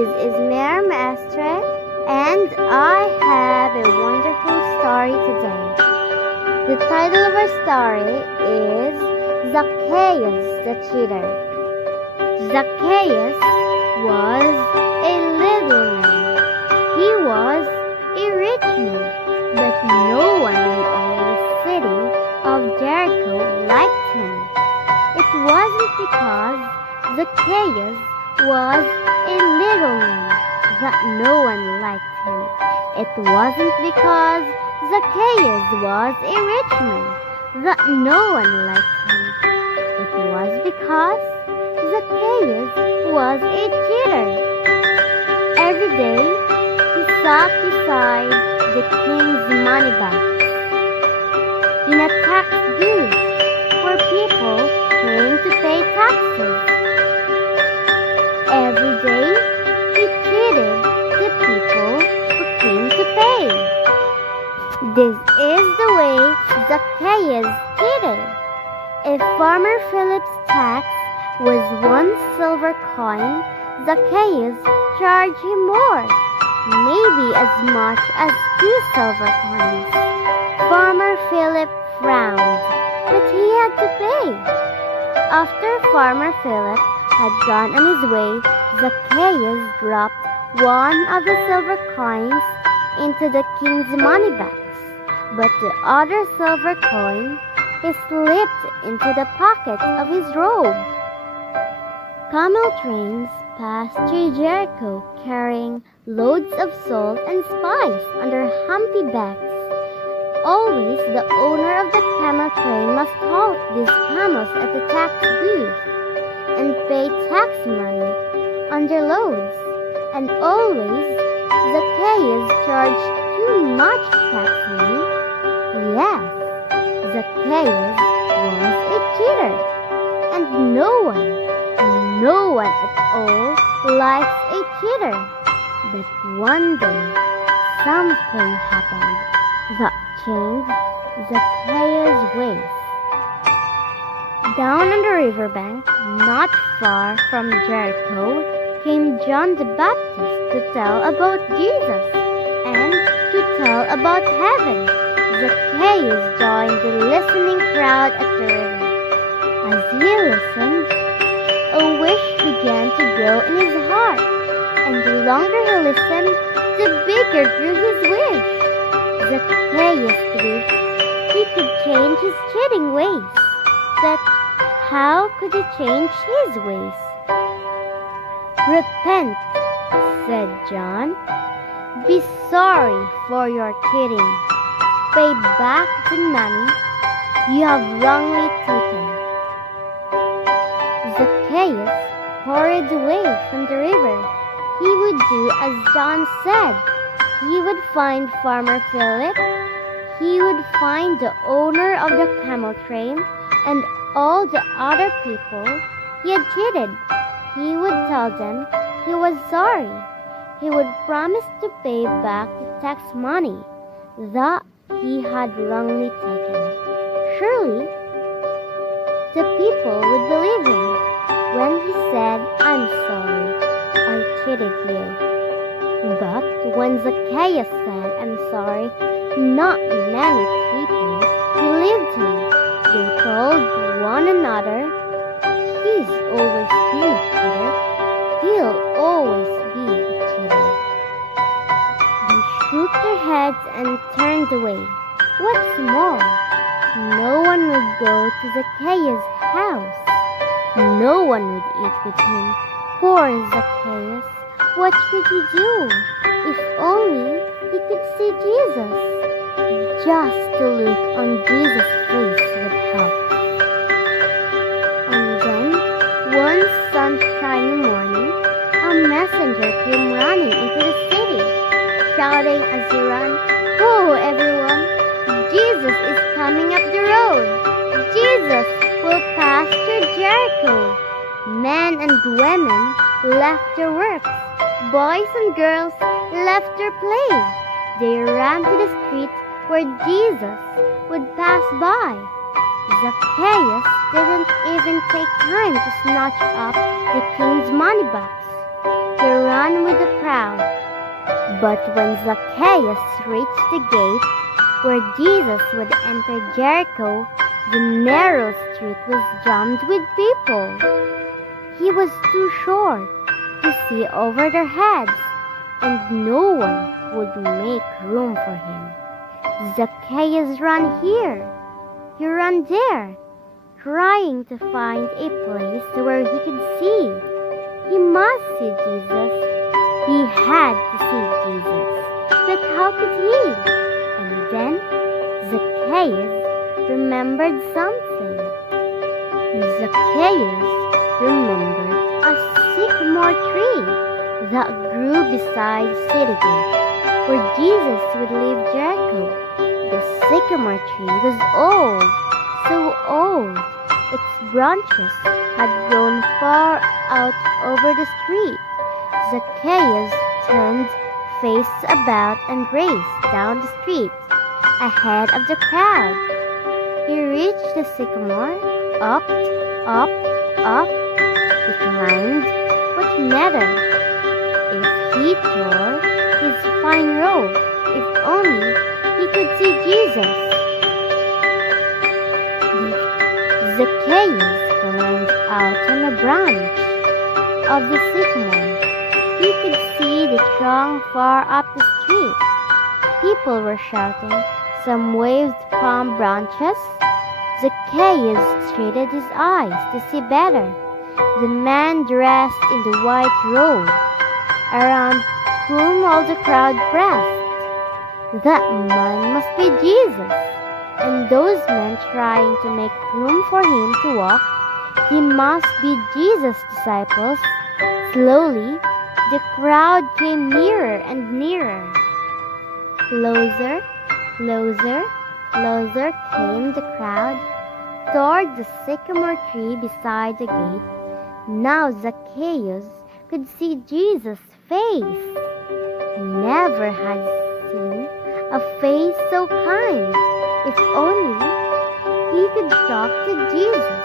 This is Myrrh, and I have a wonderful story today. The title of our story is Zacchaeus the Cheater. Zacchaeus was a little man. He was a rich man, but no one in all the city of Jericho liked him. It wasn't because Zacchaeus was a little man that no one liked him. It wasn't because Zacchaeus was a rich man that no one liked him. It was because Zacchaeus was a cheater. Every day he sat beside the king's money bags in a tax booth where people came to pay taxes. Every day he cheated the people who came to pay. This is the way Zacchaeus cheated. If Farmer Philip's tax was 1 silver coin, Zacchaeus charged him more, maybe as much as 2 silver coins. Farmer Philip frowned, but he had to pay. After Farmer Philip had gone on his way, Zacchaeus dropped one of the silver coins into the king's money bags, but the other silver coin he slipped into the pocket of his robe. Camel trains passed through Jericho carrying loads of salt and spice on their humpy backs. Always the owner of the camel train must halt these camels at the tax booth and pay tax money on their loads, and always Zacchaeus charged too much tax money. Yes, Zacchaeus was a cheater, and no one at all likes a cheater. But one day, something happened that changed Zacchaeus' ways. Down on the riverbank, not far from Jericho, came John the Baptist to tell about Jesus and to tell about heaven. Zacchaeus joined the listening crowd at the river. As he listened, a wish began to grow in his heart, and the longer he listened, the bigger grew his wish. Zacchaeus wished he could change his cheating ways. But how could he change his ways? Repent, said John. Be sorry for your cheating. Pay back the money you have wrongly taken. Zacchaeus hurried away from the river. He would do as John said. He would find Farmer Philip. He would find the owner of the camel train and all the other people he had cheated. He would tell them he was sorry. He would promise to pay back the tax money that he had wrongly taken. Surely, the people would believe him when he said, I'm sorry, I cheated you. But when Zacchaeus said, I'm sorry, not many people believed him. They told one another, he's always been a cheater. He'll always be a cheater. They shook their heads and turned away. What's more, no one would go to Zacchaeus' house. No one would eat with him. Poor Zacchaeus, what could he do? If only he could see Jesus. Just to look on Jesus' face would help. And then, one sunshiny morning, a messenger came running into the city, shouting as he ran, "Oh, everyone! Jesus is coming up the road! Jesus will pass through Jericho!" Men and women left their works. Boys and girls left their play. They ran to the street where Jesus would pass by. Zacchaeus didn't even take time to snatch up the king's money box. he ran with the crowd. But when Zacchaeus reached the gate where Jesus would enter Jericho, the narrow street was jammed with people. He was too short to see over their heads, and no one would make room for him. Zacchaeus ran here, he ran there, trying to find a place where he could see. He must see Jesus. He had to see Jesus. But how could he? And then Zacchaeus remembered something. Zacchaeus remembered a sycamore tree that grew beside the city gate where Jesus would leave Jericho. The sycamore tree was old, so old, its branches had grown far out over the street. Zacchaeus turned, faced about, and raced down the street ahead of the crowd. He reached the sycamore, up, up, up. He climbed. What matter if he tore his fine robe? If only he could see Jesus. Zacchaeus climbed out on a branch of the sycamore. He could see the throng far up the street. People were shouting. Some waved palm branches. Zacchaeus straightened his eyes to see better. The man dressed in the white robe, around whom all the crowd pressed. That man must be Jesus. And those men trying to make room for him to walk, he must be Jesus' disciples. Slowly, the crowd came nearer and nearer. Closer, closer, closer came the crowd toward the sycamore tree beside the gate. Now Zacchaeus could see Jesus' face. Never had seen a face so kind. If only he could talk to Jesus.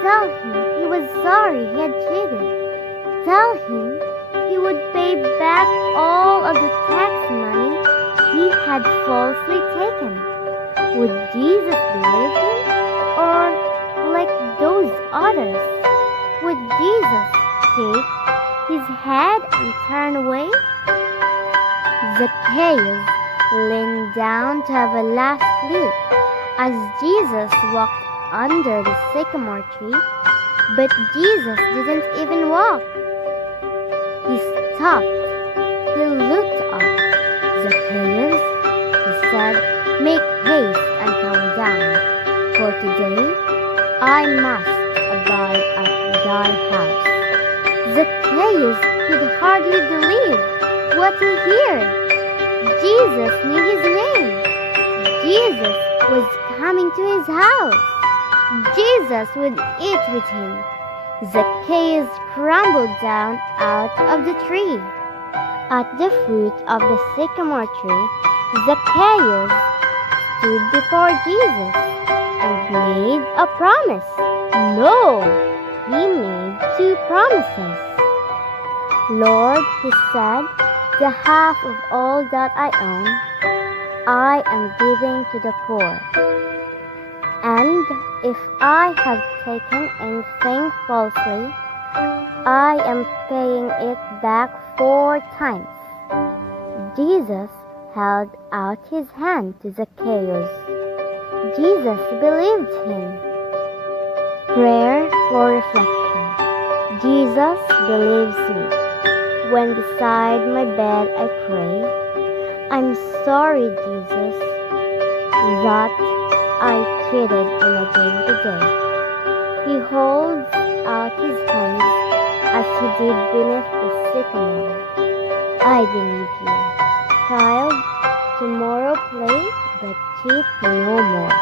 Tell him he was sorry he had cheated. Tell him he would pay back all of the tax money he had falsely taken. Would Jesus believe him? Or like those others? Would Jesus shake his head and turn away? Zacchaeus leaned down to have a last look as Jesus walked under the sycamore tree, but Jesus didn't even walk. He stopped. He looked up. Zacchaeus, he said, make haste and come down, for today I must abide at thy house. Zacchaeus could hardly believe what he heard. Jesus knew his name. Jesus was coming to his house. Jesus would eat with him. Zacchaeus crumbled down out of the tree. At the foot of the sycamore tree, Zacchaeus stood before Jesus and made a promise. No, he made two promises. Lord, he said, the half of all that I own, I am giving to the poor. And if I have taken anything falsely, I am paying it back 4 times. Jesus held out his hand to Zacchaeus. Jesus believed him. Prayer for reflection. Jesus believes me. When beside my bed I pray, I'm sorry, Jesus, that I cheated in a game today. He holds out his hands as he did beneath the sycamore. I believe you. Child, tomorrow play, but cheat no more.